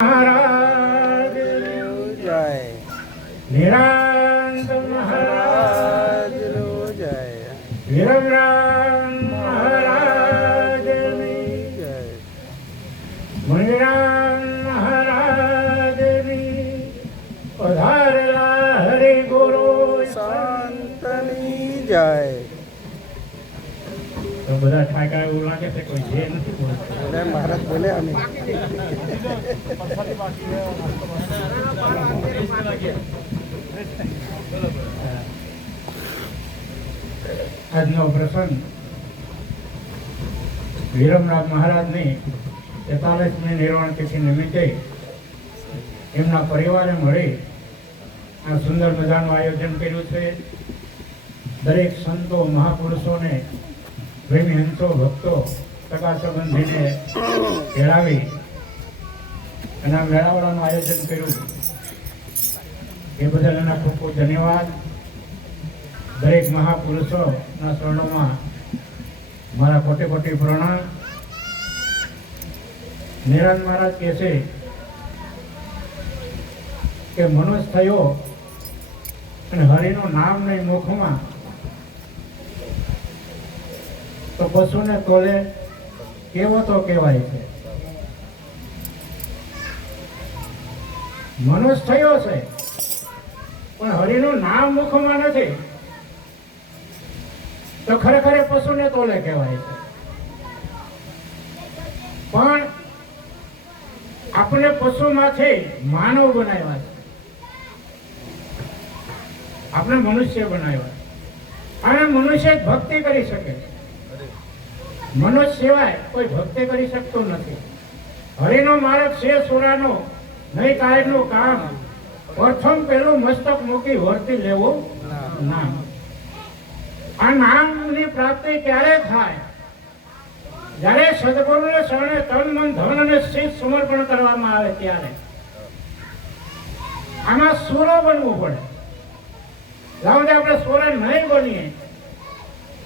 महाराज जय। निरांत महाराज जय। विरमराम महाराज जय। मुनिराम महाराज पधारला हरि गुरु संतनी जय। तो બધા ઠાકા એવું લાગે છે કોઈ છે નથી બોલતા મહારાજ બોલે અમે આજનો પ્રસંગ વિરમરાજ મહારાજની 43મી નિર્વાણ તિથિ નિમિત્તે એમના પરિવારે મળી આ સુંદર મજાનું આયોજન કર્યું છે। દરેક સંતો મહાપુરુષોને પ્રેમી હંસો ભક્તો સગા સંબંધીને ખેલાવી અને આ મેળાવડાનું આયોજન કર્યું એ બદલ એના ખૂબ ખૂબ ધન્યવાદ। દરેક મહાપુરુષોના શરણોમાં મારા કોટી કોટી પ્રણામ। નિરાંત મહારાજ કહે છે કે મનુષ્ય થયો અને હરિનું નામ નહીં મુખમાં તો પશુને તોલે કેવો તો કહેવાય છે। મનુષ્ય થયો છે પણ હરિનું નામ મુખમાં નથી તો ખરેખર પશુને તોલે કહેવાય છે। પણ આપણે પશુમાંથી માનવ બનાવ્યા છે, આપણે મનુષ્ય બનાવ્યા અને મનુષ્ય જ ભક્તિ કરી શકે છે। મનુષ્ય સિવાય કોઈ ભક્તિ કરી શકતો નથી। હરિનો માર્ગ છે સુરાનો નહીં કાયનું કામ, પ્રથમ પેલું મસ્તક મૂકી વર્તી લેવું નામ। આ નામની પ્રાપ્તિ ક્યારે થાય? જ્યારે સદગુરુને શરણે તન મન ધન અને શીશ સમર્પણ કરવામાં આવે ત્યારે। આમાં સુરો બનવું પડે। જ્યાં આપણે સુરા નહીં બનીએ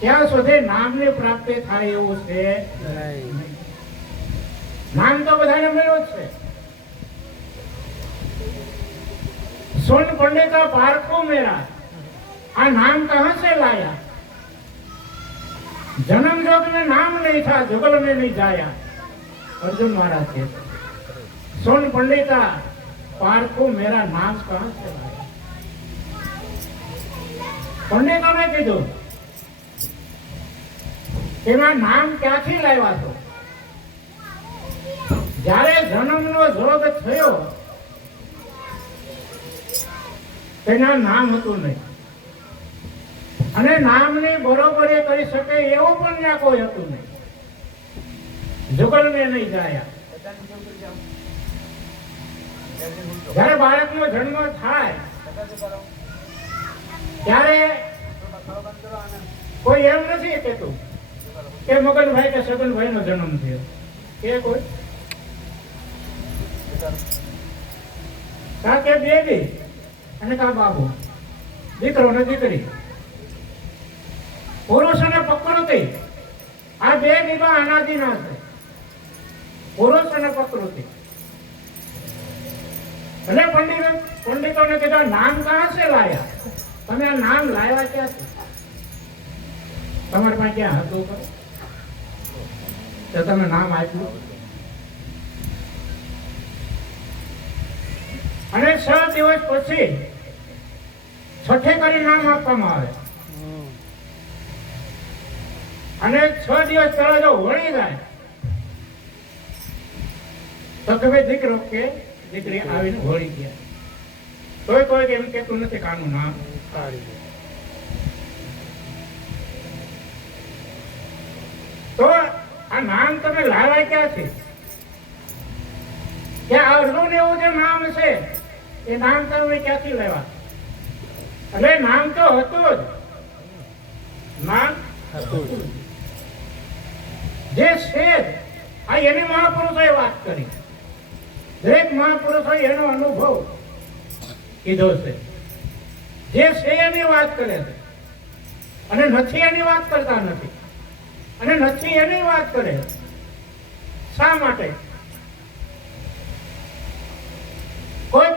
ત્યાં સુધી નામની પ્રાપ્તિ થાય એવું છે નહીં। નામ તો બધાને મળ્યું જ છે। सुन पंडिता पारखो मेरा, आ नाम कहां से लाया? जन्म जोग में नाम नहीं था, जुगल में नहीं जाया। अर्जुन महाराज कहते सुन पंडिता पारखो मेरा नाम कहां से लाया? पंडितों ने कीधु એમાં નામ ક્યાંથી લાવ્યા છો? જ્યારે જન્મનો જોગ થયો તેના નામ હતું નહીં અને નામની બરોબરી કરી શકે એવું પણ ત્યાં કોઈ હતું નહીં। જુગલ મેં નહીં જાયા। જ્યારે બાળકનો જન્મ થાય ત્યારે કોઈ એમ નથી કહેતું કે મગનભાઈ કે સગનભાઈ નો જન્મ થયો કે કોઈ કા કે બેબી અને કા બાબુ, દીકરો ને દીકરી, પુરુષ અને પ્રકૃતિ આ બે વિવાહ અનાદિના છે। પુરુષ અને પ્રકૃતિ એટલે પંડિતોને કીધું નામ કહાં સે લાયા? તમે આ નામ લાવ્યા ક્યાંથી? તમારી પાસે ક્યાં હતું તો તમે નામ આપ્યું? અને 6 દિવસ પછી છઠ્ઠે કરી નામ આપવામાં આવે અને 6 દિવસ પહેલા જો વળી જાય તો કે ભાઈ દીકરો કે દીકરી આવીને વળી ગયા, તોય કોઈ એમ કેતું નથી કે આનું નામ કાઢી દે। તો આ નામ તમે લાવ્યા ક્યાંથી? કે અર્જુન એવું જે નામ છે એ નામ તમે ક્યાંથી લેવા? એટલે નામ તો હતું જ, નામ હતું જે છે આ એની મહાપુરુષોએ વાત કરી। દરેક મહાપુરુષોએ એનો અનુભવ કીધો છે। જે છે એની વાત કરે છે અને નથી એની વાત કરતા નથી અને નથી એની વાત કરે। શા માટે?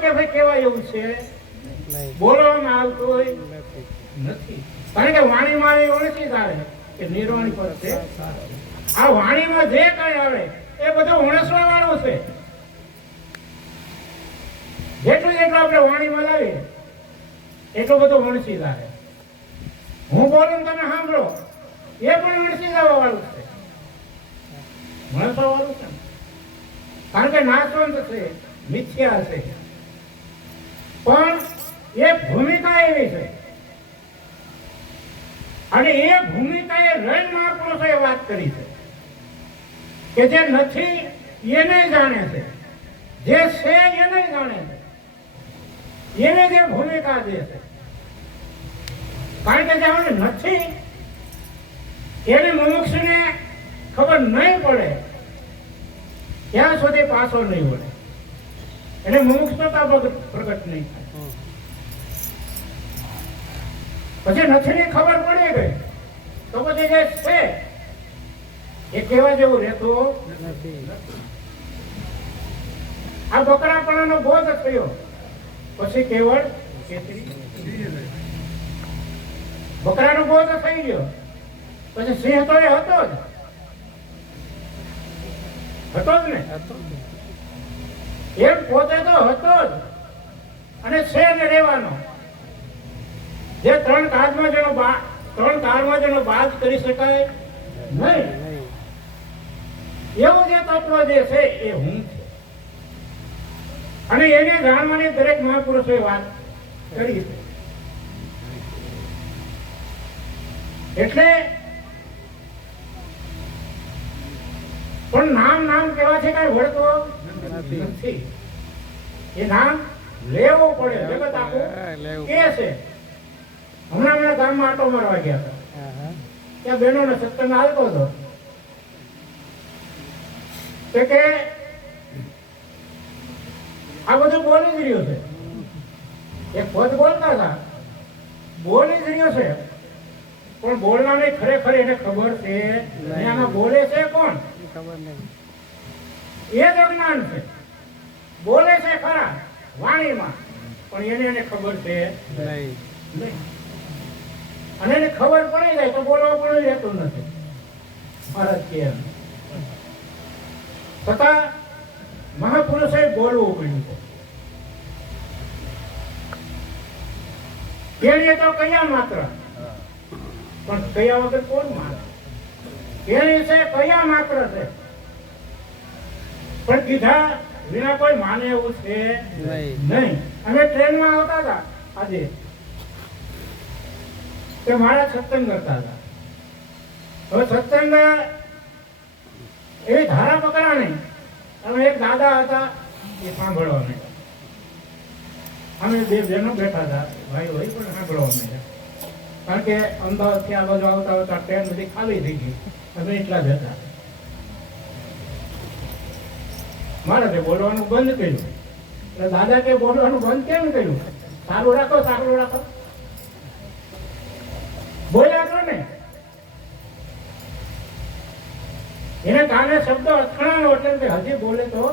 કે ભાઈ કેવા એવું છે બોલવામાં આવતું હોય નથી. કારણ કે વાણીમાં એવું નથી આવે કે નિર્વાણી પદ છે. આ વાણીમાં જે કઈ આવે એ બધું વણસવા વાળું છે. જેટલું જેટલું આપણે વાણીમાં લાવીએ એટલું બધું વણસી લાગે. હું બોલું તમે સાંભળો એ પણ વણસી જવા વાળું છે, વણસવા વાળું છે. કારણ કે નાશવંત છે, મિથ્યા છે. પણ એ ભૂમિકા એવી છે અને એ ભૂમિકાએ રન મહાપુરુષોએ વાત કરી છે કે જે નથી એને જાણે છે, જે છે એને જાણે છે, એને જે ભૂમિકા દે છે. કારણ કે જેને નથી એને મુમુક્ષુને ખબર નહીં પડે ત્યાં સુધી પાછો નહીં વળે, એટલે મુમુક્ષતા પ્રગટ નહીં થાય. પછી નથી ની ખબર પડી ગઈ તો પછી જે છે એ કેવા જેવું રહેતું નથી. આ બકરાપણાનો બોધ થયો પછી કેવળ બકરાનો બોધ થઈ ગયો પછી સિંહ તો એ હતો જ ને, એમ પોતે તો હતો જ અને છે ને રહેવાનો. જે ત્રણ કાળમાં જેનો બાદ કરી શકાય નહીં એવું જે તત્વ જે છે એ હું છે. અને એને જાણવાની દરેક મહાપુરુષોએ વાત કરી છે. એટલે પણ નામ કહેવાથી કઈ વળતો નથી. એ નામ લેવું પડે. જગત આખું કે છે. હમણાં ગામમાં આટો મારવા ગયા હતા, ત્યાં બહેનોને સત્સંગ આવતો હતો કે આ બધું બોલી જ રહ્યું છે. એક પદ બોલતા હતા, બોલી જ રહ્યો છે, પણ બોલનારને ખરેખર એને ખબર છે આમાં બોલે છે કોણ ખબર નહીં. એ જ અજ્ઞાન છે. બોલે છે ખરા વાણીમાં, પણ એને ખબર છે નહીં. અને એને ખબર પડી જાય તો બોલવા પણ રહેતું નથી. મહારાજ કે છતાં મહાપુરુષે બોલવું પડ્યું છે. એને તો કયા માત્ર, પણ કયા વગર કોણ માને? એને છે કયા માત્ર છે, પણ કીધા વિના કોઈ માને એવું છે નહીં. અમે ટ્રેનમાં આવતા હતા આજે તે મારા સત્સંગ કરતા હતા. હવે સત્સંગ એવી ધારા પકડા નહીં. અમે એક દાદા હતા એ સાંભળવા માંડ્યા. અમે બે બહેનો બેઠા હતા, ભાઈ ભાઈ પણ સાંભળવા માંડ્યા. કારણ કે અમદાવાદથી આ બાજુ આવતા આવતા ટ્રેન બધી ખાલી થઈ ગઈ. અમે એટલા જ હતા. મારે બોલવાનું બંધ કર્યું. એટલે દાદા કે બોલવાનું બંધ કેમ કર્યું? સારું રાખો, સારું રાખો. બોલ્યા છો ને એને કાને શબ્દ અથડાણો એટલે હજી બોલે તો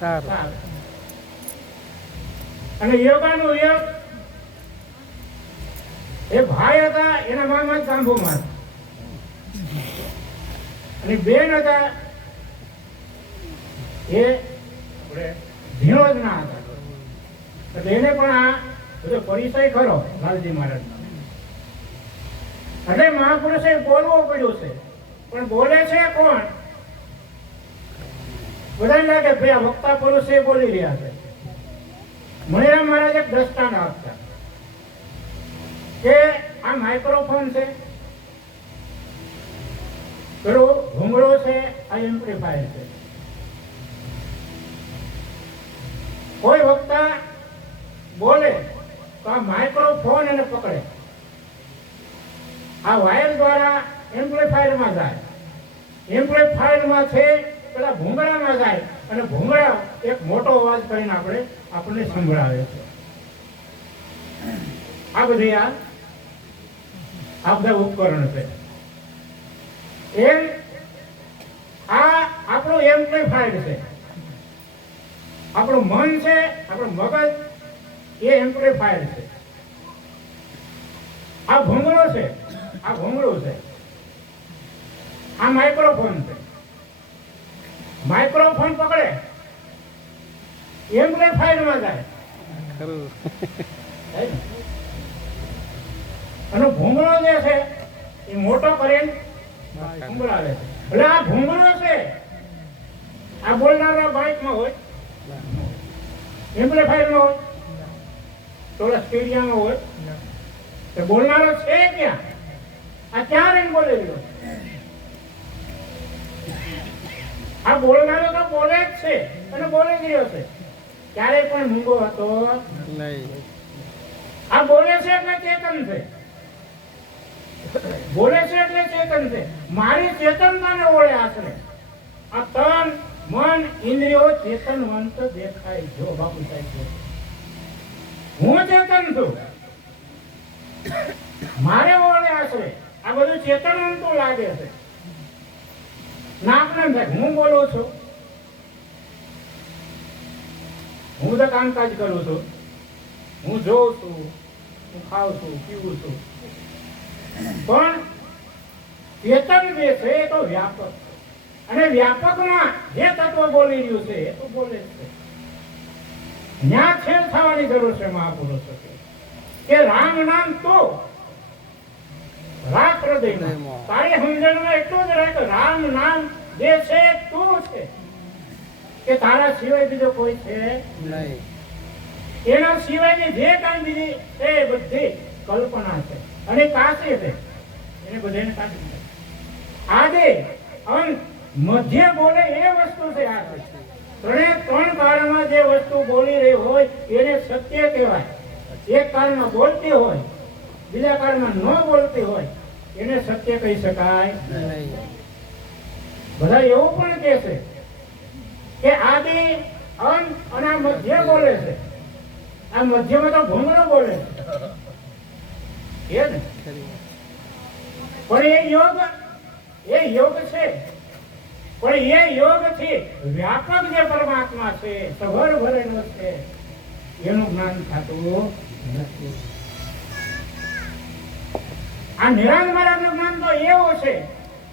સારું. અને યોગાનું યોગ એ ભાઈ હતા, એના મામા જ કાંભુમાં, અને બેન હતા એ ધીણોજના હતા. એટલે એને પણ આ બધો પરિચય ખરો લાલજી મહારાજ. એટલે મહાપુરુષે બોલવું પડ્યું છે, પણ બોલે છે કોણ? બધાને લાગે ભાઈ આ વક્તા પુરુષ એ બોલી રહ્યા છે. મણિરામ મહારાજ એક દ્રષ્ટાંત આપતા કે આ માઇક્રોફોન છે, પેલો ઘૂંઘરો છે, આ એમ્પ્લીફાયર છે. કોઈ વક્તા બોલે તો આ માઇક્રોફોન એને પકડે, આ વાયર દ્વારા એમ્પ્લીફાયરમાં જાય, એમ્પ્લીફાયરમાંથી પેલા ભૂંગળામાં જાય, અને ભૂંગળા એક મોટો અવાજ કરીને આપણને સંભળાવે છે. આ બધી આ બધા ઉપકરણ છે. આ આપણું એમ્પ્લીફાયર છે. આપણું મન છે, આપણું મગજ એ એમ્પ્લીફાયર છે. આ ભૂંગળો છે, આ ભૂંગળું છે, આ માઇક્રોફોન છે. માઇક્રોફોન પકડે એમ્પ્લીફાયરમાં જાય અને ભૂંગળો જે છે એ મોટો કરંટ ભૂંગળાવે છે. એટલે આ ભૂંગળો છે, આ બોલનારા બાઇકમાં હોય, એમ્પ્લીફાયરમાં હોય, થોડા સ્ટેડિયમમાં હોય, તો બોલનારો છે ક્યાં? આ ક્યાં રહીને બોલી રહ્યો? આ બોલનારો તો બોલે જ છે અને બોલી જ રહ્યો છે, ક્યારેય પણ મૂંગો હતો નહીં. આ બોલે છે એટલે ચેતન છે, બોલે છે એટલે ચેતન છે. મારી ચેતનતાને ઓળે આશરે આ તન મન ઇન્દ્રિયો ચેતનવંત દેખાય. જો બાપુ સાહેબ, હું ચેતન છું, મારે ઓળે આશરે આ બધું ચેતનવંતું લાગે છે. નાક ને હું બોલું છું, હું તો કામકાજ કરું છું, હું જોઉં છું, હું ખાઉં છું, પીવું છું, પણ ચેતન જે છે એ તો વ્યાપક છે. અને વ્યાપકમાં જે તત્વ બોલી રહ્યું છે એ તો બોલે જ છે. ન્યા છેદ થવાની જરૂર છે મહાપુરુષો કે રામ નામ તો રાખ હૃદયમાં. તારી સમજણમાં એટલું જ રહે કે રામ નામ જે છે તું છે, કે તારા સિવાય બીજો કોઈ છે નહીં. એના સિવાયની જે કાંઈ બીજી છે એ બધી કલ્પના છે અને કાશી છે. એને બધાને કાઢી આદે અંત મધ્ય બોલે એ વસ્તુ છે. આ ત્રણ કાળમાં જે વસ્તુ બોલી રહી હોય એને સત્ય કહેવાય. એક કાળમાં બોલતી હોય, બીજા કાળમાં ન બોલતી હોય, એને સત્ય કહી શકાય. બધા એવું પણ કહે છે કે આદિ અંત અને આ મધ્ય બોલે છે. આ મધ્યમાં તો ભૂંગળો બોલે છે ને, પણ એ યોગ છે. પણ એ યોગ થી વ્યાપક જે પરમાત્મા છે, સભર ભરેલો છે, એનું જ્ઞાન થતું નથી. આ નિરંજન મહારાજનું જ્ઞાન તો એવું છે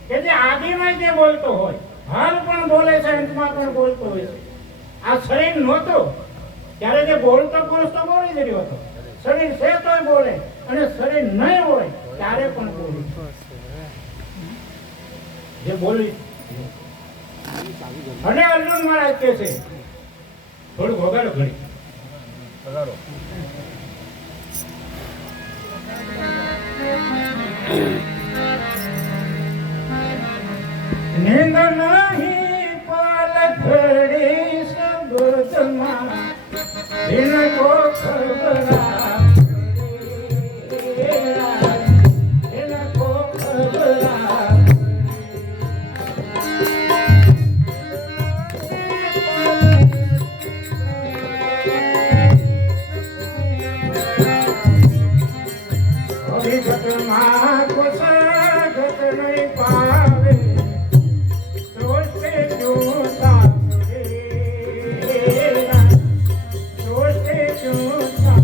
કે જે આદિમાં જે બોલતો હોય, હાલ પણ બોલે છે, અંતમાં પણ બોલતો હોય છે. આ શરીર નહોતો ત્યારે જે બોલતો પુરુષ તો બોલી જ રહ્યો હતો. શરીર છે તોય બોલે, અને શરીર નહીં હોય ત્યારે પણ બોલે. જે બોલી અને અર્જુન મહારાજ કે છે, થોડું વગાડો ઘડી વગાડો. નીંદ નહીં પાલખડી શબ્દમાં ઇनको ખબરા ઇनको ખબરા ઘટમાં કુછ ઘટ નહીં પાવે સોચે જોતા સોચે જોતા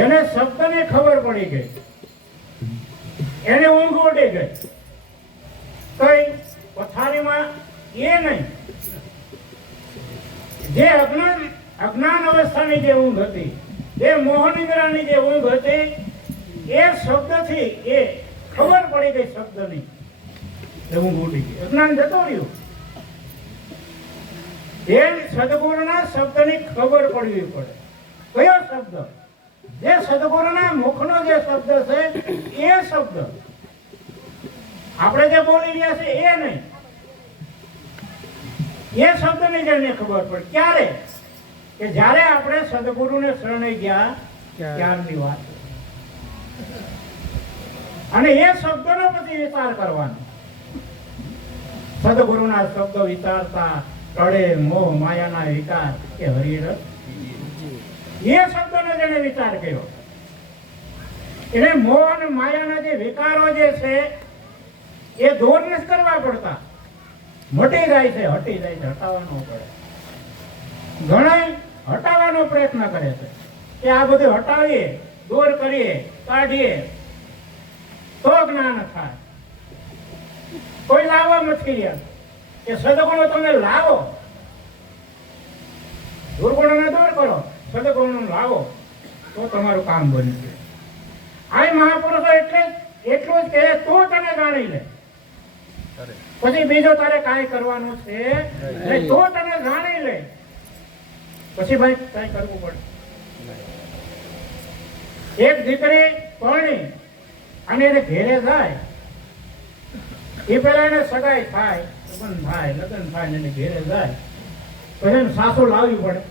જેને શબ્દની ખબર પડી ગઈ એને ઊંઘ ઉડી ગઈ. કઈ પથારીમાં એ નહીં, જે અજ્ઞાન અવસ્થાની જે ઊંઘ હતી, જે મોહનિદ્રાની જે ઊંઘ હતી, એ શબ્દથી એ ખબર પડી ગઈ શબ્દની, એ ઊંઘ ઉડી ગઈ, અજ્ઞાન જતો રહ્યું. એ સદગુરુના શબ્દની ખબર પડવી પડે. કયો શબ્દ? જે સદગુરુના મુખનો જે શબ્દ છે એ શબ્દ, આપણે જે બોલી રહ્યા છે એ નહીં, એ શબ્દની જેને ખબર પડે. ક્યારે? કે જ્યારે આપણે સદગુરુને શરણે ગયા ત્યારની વાત. અને એ શબ્દનો પછી વિચાર કરવાનો. સદગુરુના શબ્દ વિચારતા ટળે મોહ માયાના વિકાર કે હરિરસ. એ શબ્દનો જેને વિચાર કર્યો એને મોહ અને માયાના જે વિકારો જે છે એ દૂર નથી કરવા પડતા, મટી જાય છે, હટી જાય છે, હટાવવાનો પડે. ઘણા હટાવવાનો પ્રયત્ન કરે છે કે આ બધું હટાવીએ, દૂર કરીએ, કાઢીએ તો જ્ઞાન થાય. કોઈ લાવવા નથી રહ્યા કે સદગુણો તમે લાવો, દુર્ગુણોને દૂર કરો, સદગુણો લાવો તો તમારું કામ બનશે. આ મહાપુરુષો એટલું જ કહે, તું તને જાણી લે, પછી બીજો તારે કાંઈ કરવાનું છે નહીં. તું તને જાણી લે પછી ભાઈ કાંઈ કરવું પડે. એક દીકરી પરણી અને એને ઘેરે જાય, એ પેલા એને સગાઈ થાય, લગ્ન થાય, એને ઘેરે જાય, પછી એને સાસુ લાવવી પડે,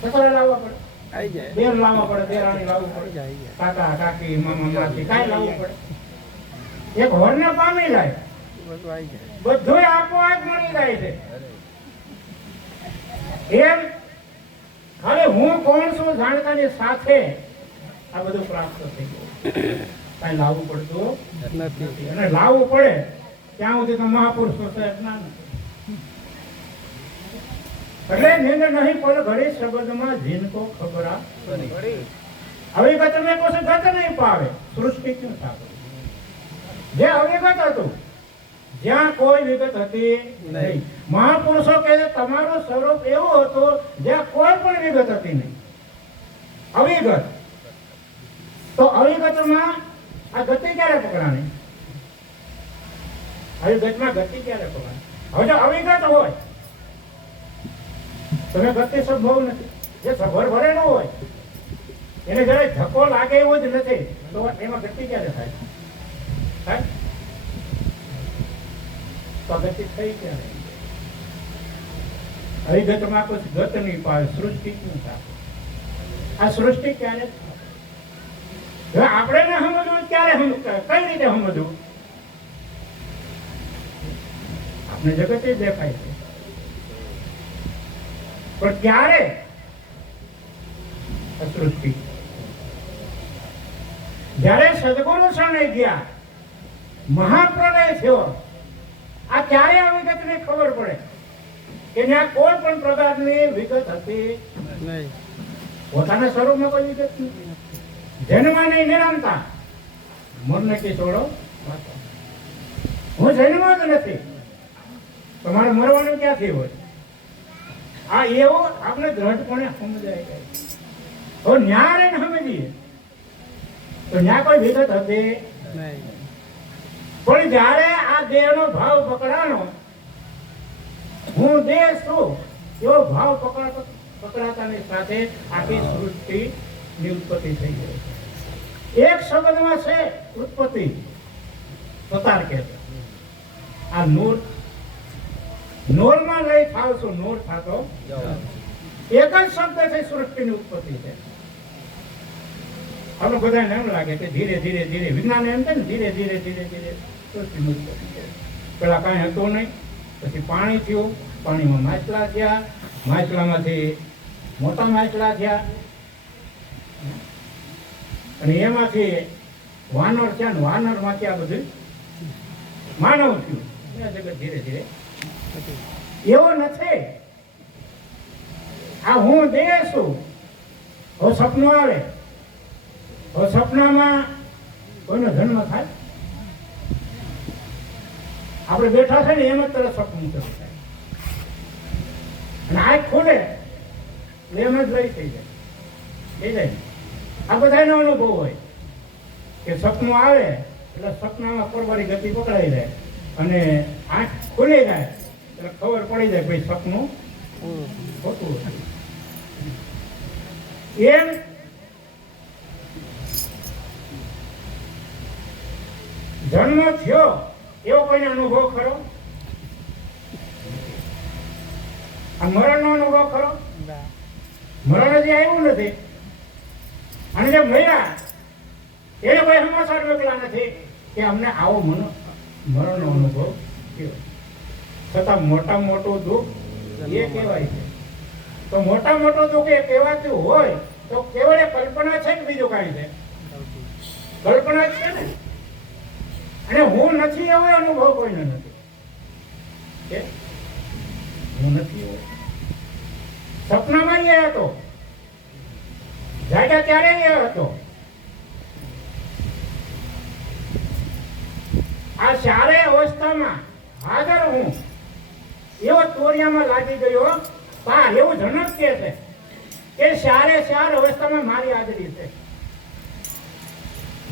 સસરા લાવવા પડે, દેર લાવવા પડે, દેરાણી લાવવું પડે, કાકા કાકી મામા માસી કાંઈ લાવવું પડે. એક હોરને પામી જાય, બધું આપોઆપ મળી જાય છે. એમ ખાલી હું કોણ છું જાણતાની સાથે આ બધું પ્રાપ્ત થઈ ગયું. કઈ લાવવું પડતું નથી. અને લાવવું પડે ત્યાં સુધી તો મહાપુરુષો છે જ્ઞાન. એટલે નિંદ નહીં પર ઘડી શબ્દમાં જીનકો ખબરા અવિગત મેં કોઈ ગત નહીં પાવે, સૃષ્ટિ ક્યું થાય. જે અવિગત હતું, જ્યાં કોઈ વિગત હતી નહીં. મહાપુરુષો કે તમારું સ્વરૂપ એવું હતું જ્યાં કોઈ પણ વિગત હતી નહીં, અવિગત. તો અવિગતમાં આ ગતિ ક્યારે પકડાણી? અવિગતમાં ગતિ ક્યારે પકડાણી? હવે જો અવિગત હોય તમે ગતિ સંભવ નથી. જે સભર ભરેલું હોય એને જયારે ધક્કો લાગે એવું જ નથી, તો એમાં ગતિ ક્યારે થાય? તો ગતિ થઈ ક્યારે? અવિગતમાં કોઈ ગત નહીં પાવે, સૃષ્ટિ શું થાય? આ સૃષ્ટિ ક્યારે થાય? આપણે ને સમજવું ક્યારે, કઈ રીતે સમજવું? આપણે જગત જ દેખાય છે, પણ ક્યારે? સૃષ્ટિ જયારે સદગુરુ શરણે ગયા, મહાપ્રલય થયો, આ ક્યારે આ વિગત ને ખબર પડે કે ત્યાં કોઈ પણ પ્રકારની વિગત હતી નહીં. પોતાના સ્વરૂપમાં કોઈ વિગત નથી. જન્મ નહીં નિરંતા, મન નક્કી છોડો, હું જન્મ જ નથી, તમારે મરવાનું ક્યાંથી હોય? આ એવો આપણે દ્રઢપણે સમજાય જાય. હવે ન્યા રહીને સમજીએ તો ન્યા કોઈ વિગત હતી નહીં. પણ જયારે આ દેહનો ભાવ પકડાનો, હું દેહ છું એવો ભાવ પકડાતાની સાથે આખી સૃષ્ટિની ઉત્પત્તિ થઈ ગઈ. એક શબ્દમાં છે ઉત્પત્તિ, પતાર કે આ નૂરમાં લઈ થાવ છું, નૂર થાતો એક જ શબ્દ છે, સૃષ્ટિની ઉત્પત્તિ છે. આપણે બધાને એમ લાગે કે ધીરે ધીરે ધીરે, વિજ્ઞાન એમ છે ને, ધીરે ધીરે ધીરે ધીરે સૃષ્ટિની ઉત્પત્તિ છે. પેલા કાંઈ હતું નહીં, પછી પાણી થયું, પાણીમાં માછલા થયા, માછલામાંથી મોટા માછલા થયા, અને એમાંથી વાનર થયા, ને વાનરમાંથી આ બધું માનવ થયું. જગત ધીરે ધીરે એવો નથી આ હું દેહ છું. હવે સપનું આવે, હવે સપનામાં કોઈનો જન્મ થાય? આપણે બેઠા છે ને એમ જ તરત સપનું શરૂ થાય અને આંખ ખોલે એમ જ લઈ થઈ જાય. આ બધાનો અનુભવ હોય કે સપનું આવે એટલે સપનામાં પરવારી ગતિ પકડાઈ જાય અને આંખ ખુલી જાય એટલે ખબર પડી જાય ભાઈ સપનું ખોટું હતું. એમ જન્મ થયો એવો કોઈને અનુભવ ખરો? આ મરણનો અનુભવ ખરો? મરણ હજી આવ્યું નથી અને જે મર્યા એને કોઈ સમાચાર મોકલા નથી કે અમને આવો મરણનો અનુભવ થયો. છતાં મોટા મોટું દુઃખ એ કહેવાય છે. તો મોટા મોટું દુઃખ એ કહેવાતું હોય તો કેવળ કલ્પના છે કે બીજું કાંઈ છે? કલ્પના જ છે ને. અને હું નથી એવો અનુભવ કોઈને નથી. હું નથી એવો. સપનામાં એ હતો, જાગ્યા ત્યારે એ હતો. આ ચારે અવસ્થામાં હાજર હું એવો તોરિયામાં લાગી ગયો. એવું જનક કે છે કે ચારે ચાર અવસ્થામાં મારી હાજરી છે.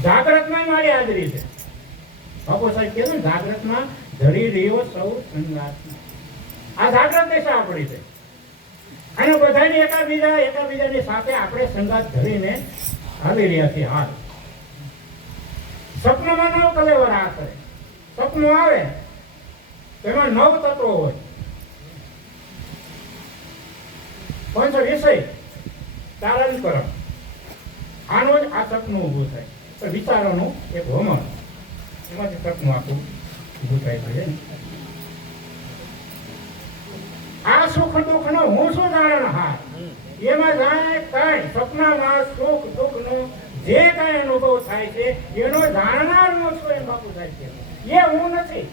જાગ્રતમાં મારી હાજરી છે. બાપુ સાહેબ કહે છે જાગ્રતમાં ધરી રહ્યો સૌ સંગાતમાં. આ જાગ્રત દિશા આપણી છે અને બધાની એકાબીજાની સાથે આપણે સંગાત ધરીને આવી રહ્યા છીએ. હાલ સપનામાં નવ કલેવર આ કરે. સપનું આવે તેમાં 9 તત્વો હોય. પંચ વિષય તારણકરણ, આનું જ આ સપનું ઊભું થાય. તો વિચારોનું એક ભ્રમણ, એમાંથી સપનું આખું ઊભું થાય છે. આ સુખ દુઃખ નો હું શું તારણહાર, એમાં જાણે કઈ સપનામાં સુખ દુઃખ નો જે કઈ અનુભવ થાય છે એનો જાણનાર હું છું એમ બાપુ થાય છે. એ હું નથી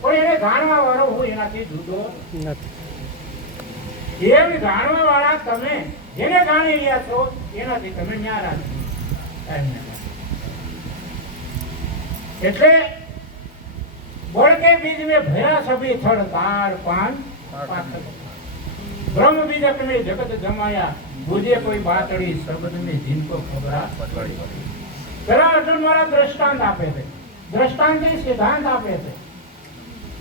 પણ એને જાણવા વાળો હું એનાથી જુદો નથી. એમ જાણવા વાળા તમે જેને જાણી રહ્યા છો એનાથી તમે ન્યારા છો. એટલે બોળકે બીજ મેં ભયા સભી થડ તાર પાન બ્રહ્મ બીજક ને જગત જમાયા બુજે કોઈ બાતડી શબ્દ ને જીनको ખબરા પડી. જરા અર્જુન મારા દ્રષ્ટાંત આપે છે. દ્રષ્ટાંત સિદ્ધાંત આપે છે.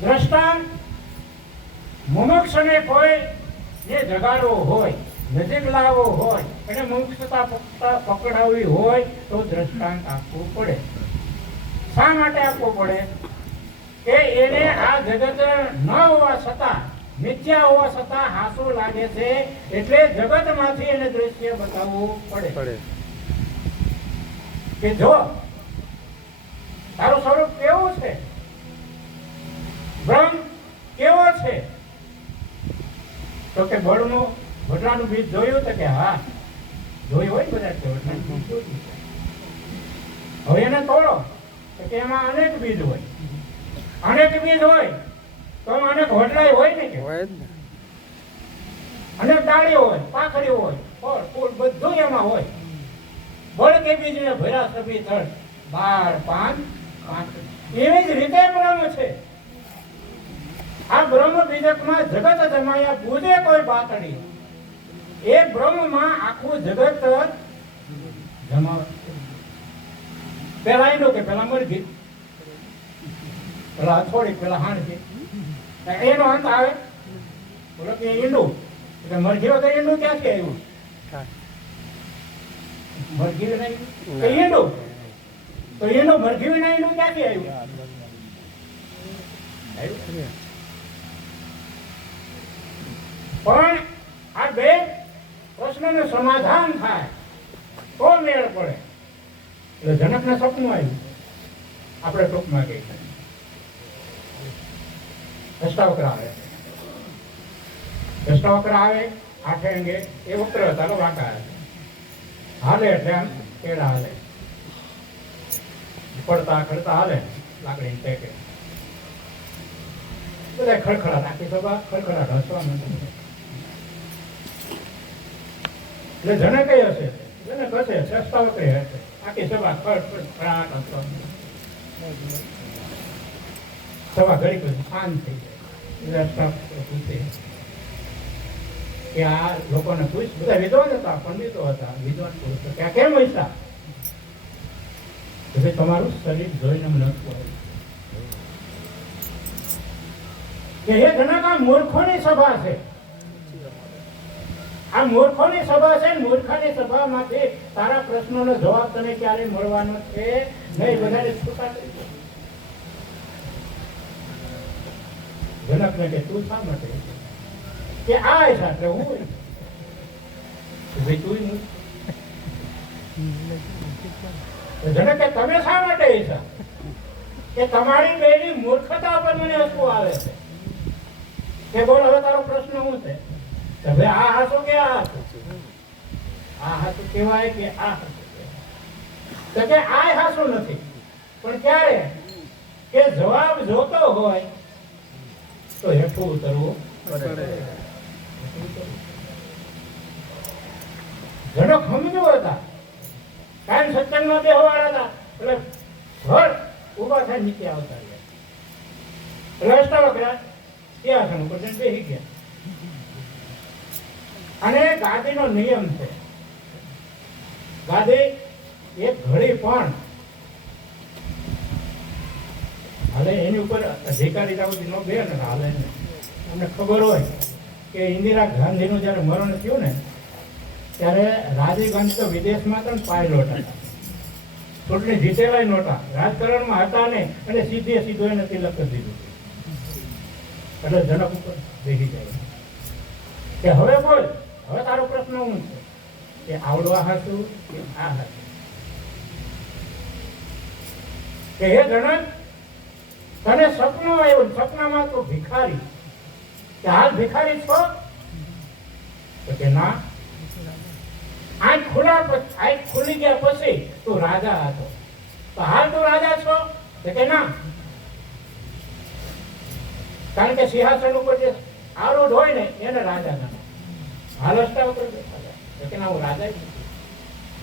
દ્રષ્ટાંત મુમુક્ષને કોઈ જે જગાડવો હોય, નજીક લાવવો હોય, એને મુક્તતા પકડાવવી હોય તો દ્રષ્ટાંત આપવું પડે. શા માટે આપવું પડે? કે એને આ જગત ન હોવા છતાં, મિથ્યા હોવા છતાં હાસું લાગે છે એટલે જગતમાંથી એને દ્રશ્ય બતાવવું પડે કે જો તારું સ્વરૂપ કેવું છે, બ્રહ્મ કેવો છે. તો કે વડલાનું બીજ જોયું તો કે હા જોયું હોય બધા વડલાનું બીજ જોયું. હવે એને તોડો તો કે એમાં અનેક બીજ હોય. અનેક બીજ હોય તો અનેક વડલાય હોય ને કે અનેક ડાળીઓ હોય, પાખડીઓ હોય, ફળ ફૂલ બધું એમાં હોય. બળ કે બીજ ને ભર્યા સભી થડ 12 5 એવી જ રીતે બ્રહ્મ છે. આ બ્રહ્મ બીજકમાં જગત જમાયા બુજે કોઈ બાતડી. એ બ્રહ્મમાં આખું જગત જમાવે. પેલા એનું કે પેલા મરઘી, પેલા થોડીક, પેલા હાંડકી, એનો અંત આવે. બોલો કે ઈંડું, એટલે મરઘી વગર ઈંડું ક્યાંથી આવ્યું? મરઘી નહીં ઈંડું, તો ઈંડું મરઘી વિના ઈંડું ક્યાંથી આવ્યું? પણ આ બે પ્રશ્નનું સમાધાન થાય તો મેળ પડે. એટલે જનકને સપનું આવ્યું. આપણે ટૂંકમાં કહીએ અષ્ટાવક્ર આવે. અષ્ટાવક્ર આવે 8 અંગે. એ વક્ર હતા, વાંકા હાલે એટલે આમ કેળા હાલે, પડતા ખડતા હાલે, લાકડી ટેકે, બધા ખડખડાટ, આખી સભા ખડખડાટ હસવા માંડે. એટલે જને કઈ હશે જને કશે સસ્તા વખરે હશે આખી સભા ફટાટ સભા ઘડી પછી શાંત થઈ જાય પૂછે કે આ લોકોને પૂછ બધા વિદ્વાન હતા પંડિતો હતા વિદ્વાન પુરુષો કે આ કેમ હૈસા કે તમારું શરીર જોઈને મને નતું આવ્યું કે હે ઘણા આ મૂર્ખોની સભા છે આ મૂર્ખોની સભા છે મૂર્ખાની સભામાંથી તારા પ્રશ્નોનો જવાબ તને ક્યારે મળવાનો છે નહીં બધાને છૂટા કરી દે જનકને કે તું શા માટે કે આ સાથે હું ભાઈ તું જનક કે તમે શા માટે ઈચ્છા કે તમારી બેની મૂર્ખતા પર મને હસવું આવે છે કે બોલ હવે તારો પ્રશ્ન શું છે કે ભાઈ આ હાસું કે આ હાસું આ હાસું કહેવાય કે આ હાસું તો કે આ હાસું નથી પણ ક્યારે કે જવાબ જોતો હોય તો હેઠું ઉતરવું જનક સમજો હતા કાયમ સત્સંગમાં બેહવાળા હતા એટલે ઘર ઉભા થાય નીચે આવતા રહ્યા એટલે અષ્ટાવક્ર સિંહાસન ઉપર બેસી ગયા અને ગાદીનો નિયમ છે ગાદી એક ઘડી પણ હાલે એની ઉપર અધિકારી દાઉદી નો બે ને હાલે ને તમને ખબર હોય કે ઇન્દિરા ગાંધીનું જયારે મરણ થયું ને ત્યારે રાજીવ ગાંધી તો વિદેશમાં હતા ને પાયલોટ હતા ચૂંટણી જીતેલા નહોતા રાજકારણમાં હતા ને અને સીધે સીધો એને તિલક કરી દીધું એટલે જનક ઉપર બેસી જાય કે હવે બોલ હવે તારો પ્રશ્ન શું છે કે આવડવા હાથું કે આ હાથું કે હે જનક તને સપનું આવ્યું સપનામાં તું ભિખારી કે હાલ ભિખારી છો તો કે ના આંખ ખુલી ગયા પછી તું રાજા હતો તો હાલ તું રાજા છો તો કે ના કારણ કે સિંહાસન ઉપર જે આરૂઢ હોય ને એને રાજા ગણે હાલ અષ્ટાવક્ર તો કે ના હું રાજા નથી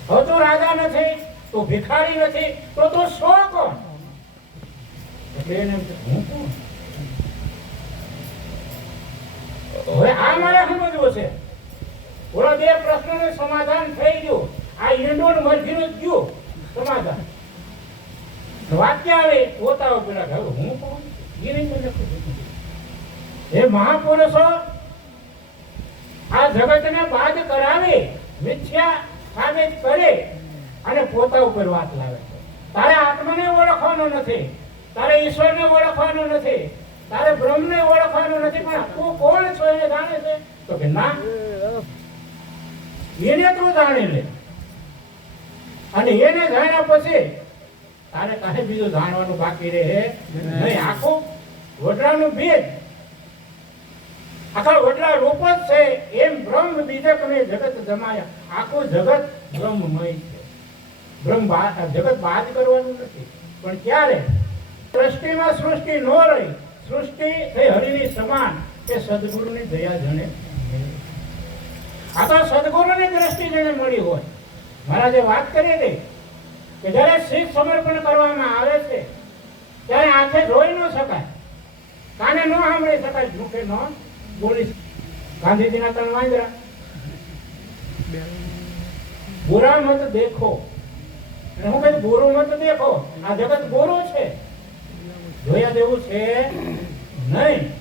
હવે તું રાજા નથી તું ભિખારી નથી તો તું શો કોણ એટલે એને હું કોણ હવે આ મારે સમજવું છે ઓલા બે પ્રશ્નોનું સમાધાન થઈ ગયું આ ઈંડોન મરઘીનું જ ગયું સમાધાન વાક્ય આવે પોતા પેલા હવે હું કોણ એ નહીં મને એ મહાપુરુષો આ જગતને બાદ કરાવે મિથ્યા સાબિત કરે અને પોતા ઉપર વાત લાવે છે તારે આત્માને ઓળખવાનો નથી તારે ઈશ્વરને ઓળખવાનો નથી તારે બ્રહ્મને ઓળખવાનો નથી પણ તું કોણ છો એને જાણે છે તો કે ના એને તું જાણી લે અને એને જાણ્યા પછી તારે કાંઈ બીજું જાણવાનું બાકી રહે નહીં આખું વડરાનું ભેદ આખા વડલા રૂપ જ છે એમ બ્રહ્મ બીજે તમે જગત જમાયા આખું જગત બ્રહ્મમય છે બ્રહ્મ જગત બાદ કરવાનું નથી પણ ક્યારે સૃષ્ટિમાં સૃષ્ટિ ન રહી સૃષ્ટિ થઈ હરિની સમાન એ સદગુરુની દયા જણે આ તો સદગુરુની દ્રષ્ટિ જેને મળી હોય મહારાજે વાત કરી હતી કે જયારે શીશ સમર્પણ કરવામાં આવે છે ત્યારે આંખે જોઈ ન શકાય કાને ન સાંભળી શકાય મુખે ન બોલી ગાંધીજીના ત્રણ વાંદરા બુરા મત દેખો અને હું કઈ બુરું મત દેખો આ જગત બુરું છે જોયા દેવું છે નહીં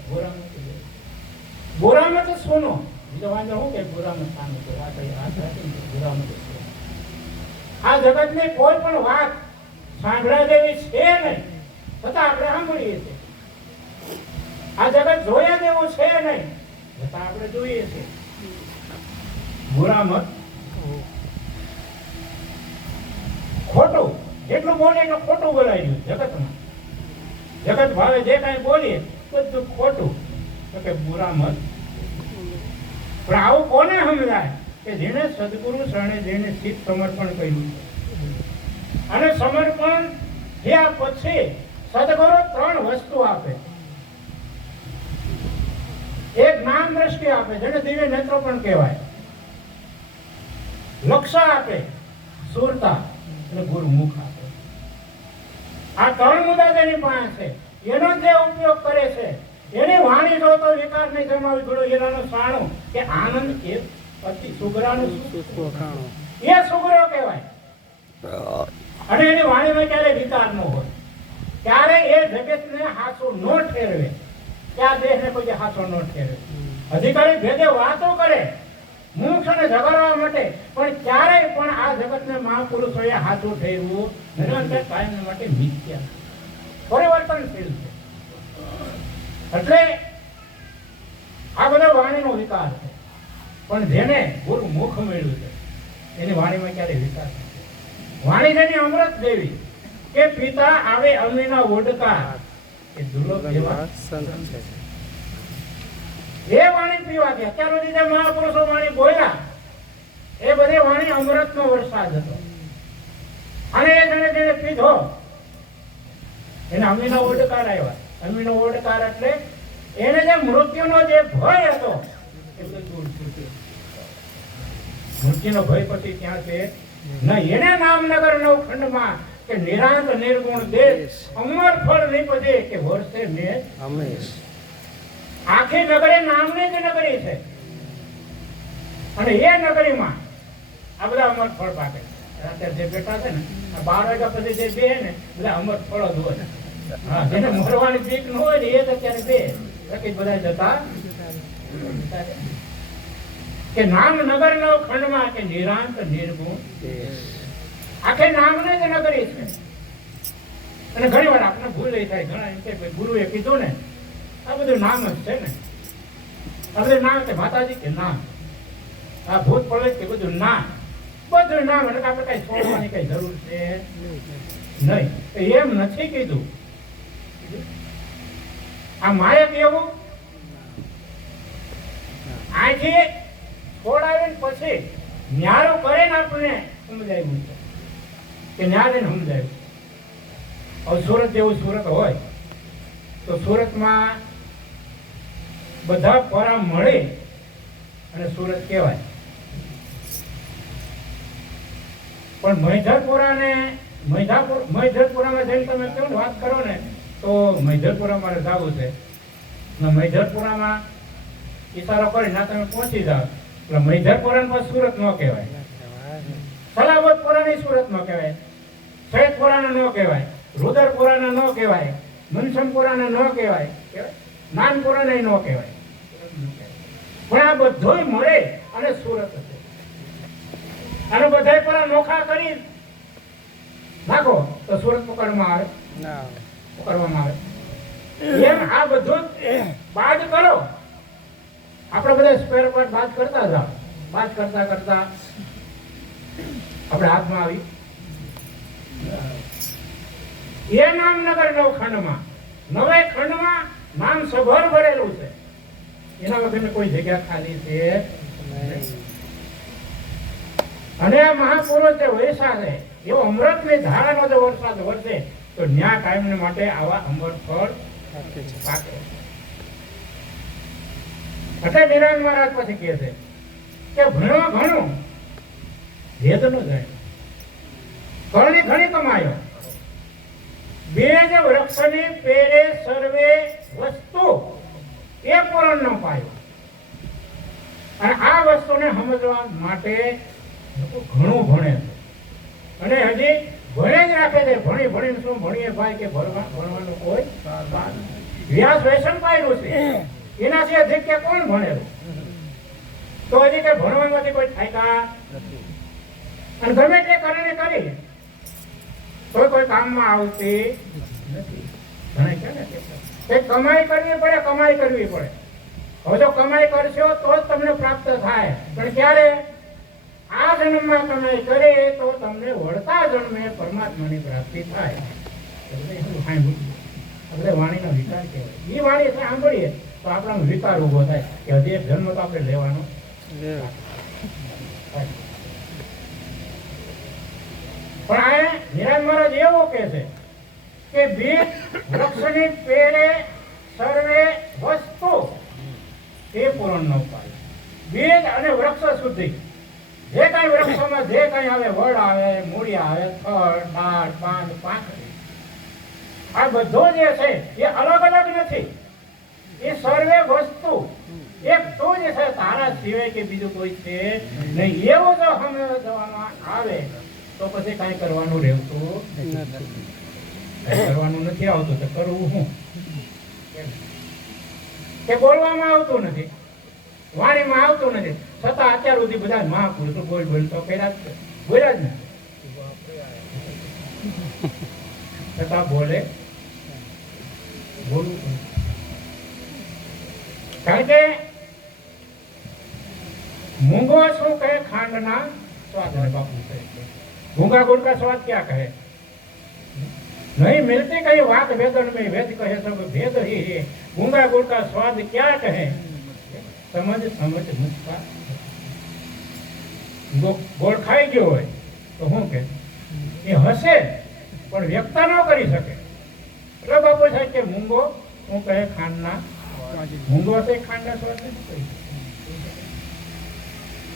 બુરા મત સુનો બીજો વાંધો હું કે બુરા મત સામે બુરા મત આ જગત ની કોઈ પણ વાત સાંભળવા જેવી છે નહીં છતાં આપણે સાંભળીએ છીએ આ જગત જોયા દેવું છે નહીં છતાં આપણે જોઈએ છીએ બુરા મત ખોટું જેટલું બોલે એટલું ખોટું બોલાય જગતમાં જગત ભાવે જે કાંઈ બોલીએ બધું ખોટું તો કે બુરા મત પણ આવું કોને સમજાય કે જેને સદગુરુ શરણે જેને શીખ સમર્પણ કર્યું અને સમર્પણ થયા પછી સદગુરુ ત્રણ વસ્તુ આપે એક જ્ઞાન દ્રષ્ટિ આપે જેને દિવ્ય નેત્રો પણ કહેવાય લક્ષ્ય આપે, સુરતા અને ગુરુમુખ આપે. આ ત્રણ મુદ્દા તેની પાસે છે. એનો જે ઉપયોગ કરે છે, એની વાણી જો તો વિકાર નહીં જમાવી થોડો એનાનો સાણો કે આનંદ એ અતિ સુગરાનું સુખાણું એ સુગરો કહેવાય. અને એની વાણીમાં ક્યારે વિકાર ન હોય, ત્યારે એ જગતને હાચો ન ઠેરવે, ત્યાં દેશને કોઈ હાચો ન ઠેરવે. અધિકારી ભેદે વાતો કરે મોક્ષ અને ઝઘડવા માટે, પણ ક્યારેય પણ આ જગતને મહાપુરુષોએ હાચું ઠેરવું નિરંતર કાયમ માટે મિથ્યા પરિવર્તનશીલ છે. એટલે આ બધો વાણીનો વિકાર છે. પણ જેને ગુરુ મુખ મળ્યું છે એની વાણીમાં ક્યારે વિકાર નથી. વાણી જેની અમૃત દેવી કે પિતા આવે અમીના ઓડકાર એ દુર્લભ એવા સંત છે. એ વાણી પીવાથી અત્યાર સુધી જે મહાપુરુષો વાણી બોલ્યા એ બધી વાણી અમૃતનો વરસાદ હતો. અને એ જેને પીધો એને અમીનો ઓડકાર આવ્યા. અમીનો ઓડકાર એટલે એને જે મૃત્યુનો જે ભય હતો એ બધું દૂર થઈ ગયો. મૃત્યુનો ભય પછી ક્યાં છે નહીં. એને નામનગર નવખંડમાં કે નિરાંત નિર્ગુણ દેશ અમર ફળ નીપજે કે વર્ષે મેં હંમેશ. આખી નગરી નામની જ નગરી છે અને એ નગરીમાં આ બધા અમર ફળ પાકે. અત્યારે જે બેઠા છે ને 12 વાગ્યા પછી જે બે ને બધા અમર ફળ જ હોય. હા, જેને મરવાની બીક ન હોય ને એ તો અત્યારે બે બાકી બધા જતા કે નામનગર નો ખંડમાં કે નિરાંત નિર્ગુણ આખે નામને જ નગરી છે. અને ઘણી વાર આપણે ભૂલ એ થાય, ઘણા એમ કે ગુરુએ કીધું ને આ બધું નામ જ છે ને, આ બધું નામ કે માતાજી કે નામ, આ ભૂત પડે કે બધું નામ, બધું નામ. એટલે આપણે કઈ છોડવાની કઈ જરૂર છે નહીં. એમ નથી કીધું. આ માયક એવું આથી છોડાવે પછી ન્યારો કરે ને આપણે સમજાયું છે કે ન્યારે સમજાયું. હવે સુરત જેવું સુરત હોય તો સુરતમાં બધા પરા મળે અને સુરત કહેવાય. પણ મૈધરપુરામાં જઈને તમે કેવું વાત કરો ને તો મૈધરપુરામાં જવું છે. મૈધરપુરામાં ઈશારો કરી ના તમે પહોંચી જાઓ એટલે મૈધરપુરા સુરત ન કહેવાય, સલાબતપુરાની સુરત ન કહેવાય, સૈયદપુરાને ન કહેવાય, રુદરપુરાને ન કહેવાય, મનસમપુરાને ન કહેવાય, નાનપુરાને ન કહેવાય. પણ આ બધુંય મળે અને સુરત છે. અને બધા પર નોખા કરી નાખો તો સુરત પકડવામાં આવે. એમ આ બધું બાદ કરો. આપણે બધા સ્પેર પાર્ટ બાદ કરતા જાઓ. બાદ કરતા કરતા આપણે હાથમાં આવી એ નામનગર નવખંડમાં નવે ખંડમાં નામ સભર ભરેલું છે. એના વગર કોઈ જગ્યા ખાલી છે અને આ મહાપુરુષ જે વૈસા છે એવો અમૃતની ધારાનો જો વરસાદ વરસે તો ન્યા કાયમને માટે આવા અમૃત ફળ પાકે. એટલે નિરાંત મહારાજ પછી કહે છે કે ભણવા ઘણું ભેદ નો જાય, કરણી ઘણી કમાયો, બેજ વૃક્ષની પેરે સર્વે વસ્તુ એ પૂરણ ન પાયો. અને આ વસ્તુને સમજવા માટે ઘણું ભણે છે અને હજી ભણે જ રાખે છે. ભણીને શું ભણીએ ભાઈ કે ભણવાનું કોઈ વ્યાસ વ્યસન પાયેલું છે એનાથી અધિક કે કોણ ભણેલું? તો હજી કે ભણવામાંથી કોઈ ફાયદા અને ગમે તે કરીને કરી કોઈ કામમાં આવતી નથી. ઘણા કે ને કમાઈ કરવી પડે, કમાઈ કરવી પડે. હવે જો કમાઈ કરશો તો જ તમને પ્રાપ્ત થાય. પણ ક્યારે? આ જન્મમાં કમાઈ કરે તો તમને વળતા જન્મે પરમાત્માની પ્રાપ્તિ થાય. આપણે વાણીનો વિચાર કહેવાય. એ વાણી સાંભળીએ તો આપણો વિચાર ઉભો થાય કે હજી એક જન્મ તો આપણે લેવાનો. પણ આ નિરાંત મહારાજ એવું કહે છે કે બીજ વૃક્ષની પેરે સર્વે વસ્તુ એ પૂરણ ન પાય. બીજ અને વૃક્ષ સુધી જે કઈ વૃક્ષોમાં જે કઈ આવે, વડ આવે, મૂળિયા આવે, થડ, ડાળ, પાન, પાંખડી, આ બધો જે છે એ અલગ અલગ નથી. એ સર્વે વસ્તુ એક તો જ છે, તારા સિવાય કે બીજું કોઈ છે નહીં. એવું જો સમજવામાં આવે તો પછી કઈ કરવાનું રહેતું કરવાનું નથી આવતું તો કરવું શું? કે બોલવામાં આવતું નથી, વાણીમાં આવતું નથી, છતાં અત્યાર સુધી બધા મહાપુરુષો બોલ બોલ તો કર્યા જ છે, બોલ્યા જ ને, છતાં બોલે બોલવું પડે. કારણ કે મૂંગો શું કહે? ખાંડના સ્વાદ. બાપુ કહે गूंगा गुड़ का स्वाद क्या कहे? नहीं मिलती कहीं वाक वेदन में, वेद कहे सब भेद ही है, गूंगा गुड़ का स्वाद क्या कहे? समझ समझ मुझका ગોળ ખાઈ ગયો હોય તો શું કે એ હશે પણ વ્યક્ત ન કરી શકે. એટલે બાપુ સાહેબ કે મૂંગો શું કહે? ખાંડના મૂંગો છે, ખાંડના સ્વાદ નથી કરી.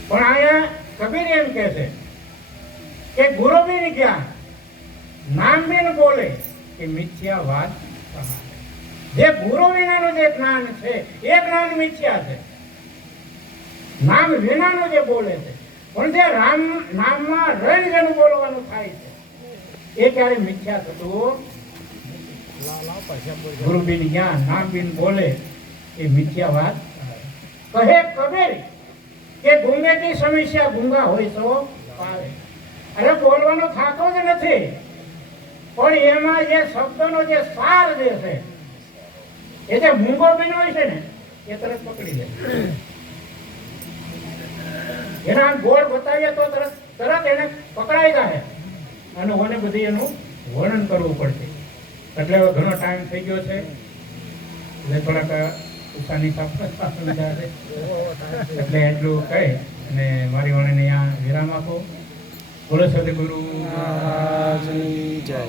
પણ અહીંયા કબીર એમ કે છે કે ગુરુ બી જ્ઞાન નામ બી ન બોલે કે મિથ્યા વાત. જે ગુરુ વિનાનું જે જ્ઞાન છે એ જ્ઞાન મિથ્યા છે. નામ વિનાનું જે બોલે છે પણ જે રામ નામમાં રહીને જેનું બોલવાનું થાય છે એ ક્યારે મિથ્યા થતું? ગુરુ બિન જ્ઞાન નામ બિન બોલે એ મિથ્યા વાત. કહે કબીર કે ગૂંગે કી સમસ્યા ગૂંગા હોય તો પાવે. અરે બોલવાનો થાતો જ નથી પણ એમાં જે શબ્દનો જે સાર જે છે એ જે મૂંગો બિન હોય છે ને એ તરત પકડી લે. એના ગોળ બતાવીએ તો તરત એને પકડાઈ જાય અને ઓને બધી એનું વર્ણન કરવું પડશે. એટલે હવે ઘણો ટાઈમ થઈ ગયો છે એટલે થોડાક ઉષાની એટલે એટલું કહી અને મારી વાણીને અહીંયા વિરામ આપો. બોલો સદગુરુ મહારાજની જય.